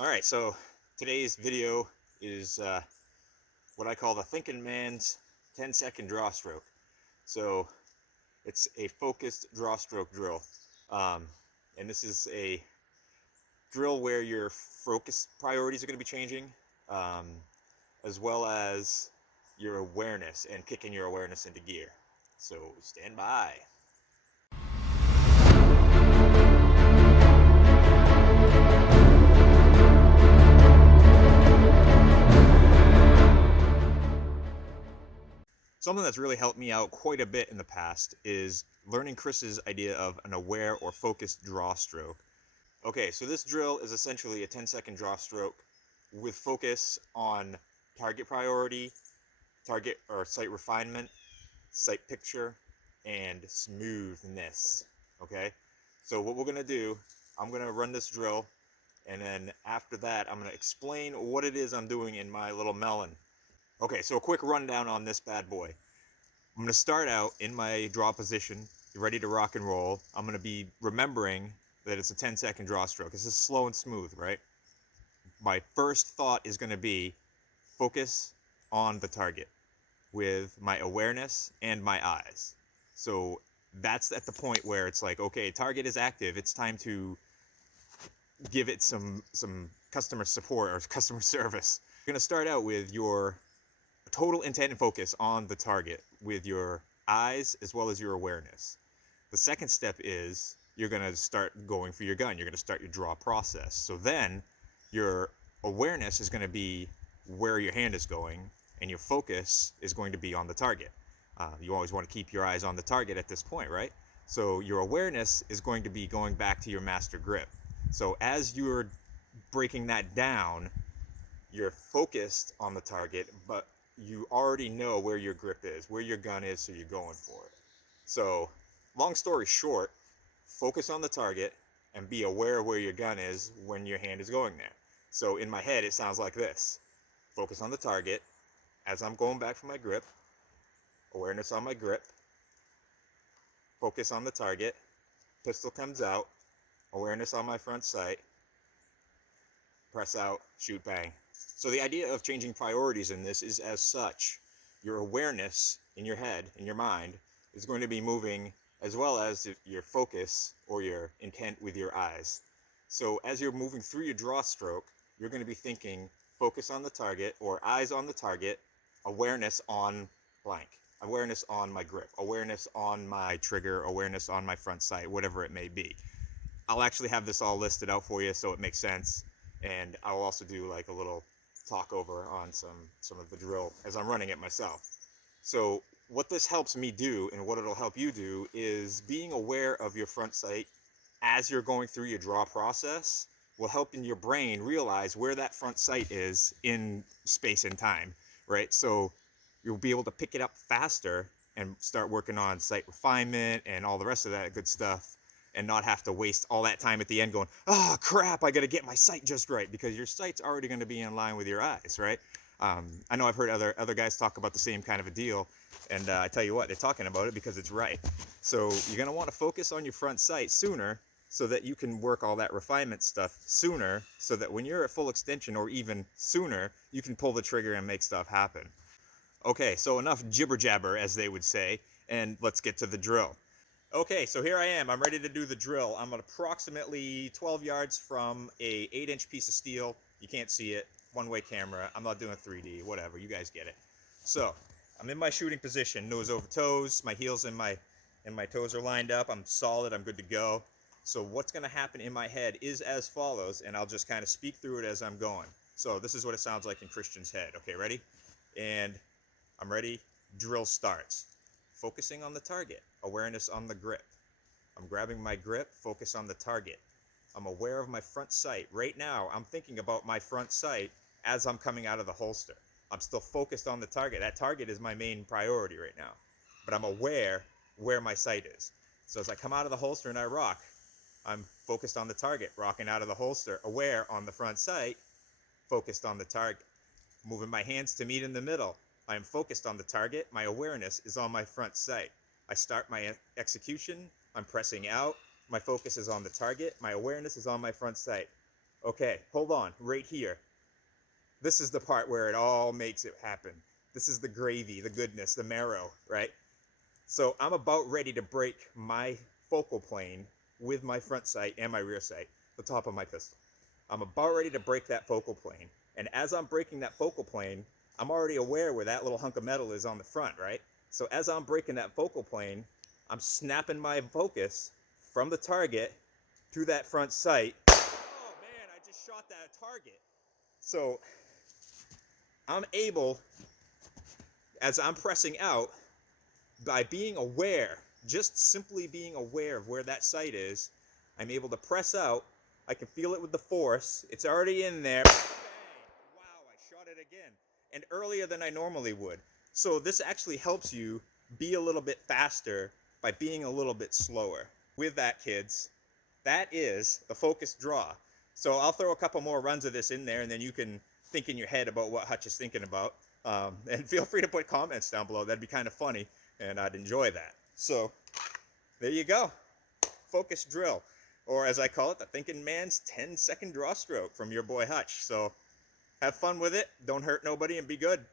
Alright, so today's video is what I call the thinking man's 10-second draw stroke. So it's a focused draw stroke drill. Um, and this is a drill where your focus priorities are going to be changing, um, as well as your awareness and kicking your awareness into gear. So stand by. Something that's really helped me out quite a bit in the past is learning Chris's idea of an aware or focused draw stroke. Okay, so this drill is essentially a 10-second draw stroke with focus on target priority, target or sight refinement, sight picture, and smoothness. Okay, so what we're gonna do, I'm gonna run this drill, and then after that, I'm gonna explain what it is I'm doing in my little melon. Okay, so a quick rundown on this bad boy. I'm going to start out in my draw position, ready to rock and roll. I'm going to be remembering that it's a 10-second draw stroke. This is slow and smooth, right? My first thought is going to be focus on the target with my awareness and my eyes. So that's at the point where it's like, okay, target is active. It's time to give it some customer support or customer service. You're going to start out with your total intent and focus on the target with your eyes as well as your awareness. The second step is you're going to start going for your gun. You're going to start your draw process. So then your awareness is going to be where your hand is going, and your focus is going to be on the target. You always want to keep your eyes on the target at this point, right? So your awareness is going to be going back to your master grip. So as you're breaking that down, you're focused on the target, but you already know where your grip is, where your gun is, so you're going for it. So, long story short, focus on the target and be aware of where your gun is when your hand is going there. So, in my head, it sounds like this: focus on the target as I'm going back for my grip, awareness on my grip, focus on the target, pistol comes out, awareness on my front sight, press out, shoot, bang. So the idea of changing priorities in this is as such. Your awareness in your head, in your mind, is going to be moving as well as your focus or your intent with your eyes. So as you're moving through your draw stroke, you're going to be thinking focus on the target or eyes on the target, awareness on blank, awareness on my grip, awareness on my trigger, awareness on my front sight, whatever it may be. I'll actually have this all listed out for you so it makes sense, and I'll also do like a little talk over on some of the drill as I'm running it myself. So what this helps me do and what it'll help you do is being aware of your front sight as you're going through your draw process will help in your brain realize where that front sight is in space and time, right? So you'll be able to pick it up faster and start working on sight refinement and all the rest of that good stuff, and not have to waste all that time at the end going, oh crap, I got to get my sight just right, because your sight's already going to be in line with your eyes, right? I know I've heard other guys talk about the same kind of a deal, and I tell you what, they're talking about it because it's right. So you're going to want to focus on your front sight sooner so that you can work all that refinement stuff sooner, so that when you're at full extension or even sooner, you can pull the trigger and make stuff happen. Okay, so enough jibber jabber, as they would say, and let's get to the drill. Okay, so here I am. I'm ready to do the drill. I'm at approximately 12 yards from a 8-inch piece of steel. You can't see it. One-way camera. I'm not doing 3D. Whatever. You guys get it. So I'm in my shooting position, nose over toes. My heels and my toes are lined up. I'm solid. I'm good to go. So what's going to happen in my head is as follows, and I'll just kind of speak through it as I'm going. So this is what it sounds like in Christian's head. Okay, ready? And I'm ready. Drill starts. Focusing on the target, awareness on the grip. I'm grabbing my grip, focus on the target. I'm aware of my front sight. Right now, I'm thinking about my front sight as I'm coming out of the holster. I'm still focused on the target. That target is my main priority right now, but I'm aware where my sight is. So as I come out of the holster and I rock, I'm focused on the target, rocking out of the holster, aware on the front sight, focused on the target. Moving my hands to meet in the middle. I am focused on the target. My awareness is on my front sight. I start my execution. I'm pressing out. My focus is on the target. My awareness is on my front sight. Okay, hold on, right here. This is the part where it all makes it happen. This is the gravy, the goodness, the marrow, right? So I'm about ready to break my focal plane with my front sight and my rear sight, the top of my pistol. I'm about ready to break that focal plane. And as I'm breaking that focal plane, I'm already aware where that little hunk of metal is on the front, right? So as I'm breaking that focal plane, I'm snapping my focus from the target to that front sight. Oh man, I just shot that target. So I'm able, as I'm pressing out, by being aware, just simply being aware of where that sight is, I'm able to press out. I can feel it with the force. It's already in there. Bang! Wow, I shot it again. And earlier than I normally would. So this actually helps you be a little bit faster by being a little bit slower. With that, kids, that is a focused draw. So I'll throw a couple more runs of this in there, and then you can think in your head about what Hutch is thinking about. And feel free to put comments down below. That'd be kind of funny, and I'd enjoy that. So there you go. Focus drill, or as I call it, the thinking man's 10-second draw stroke from your boy Hutch. So have fun with it. Don't hurt nobody, and be good.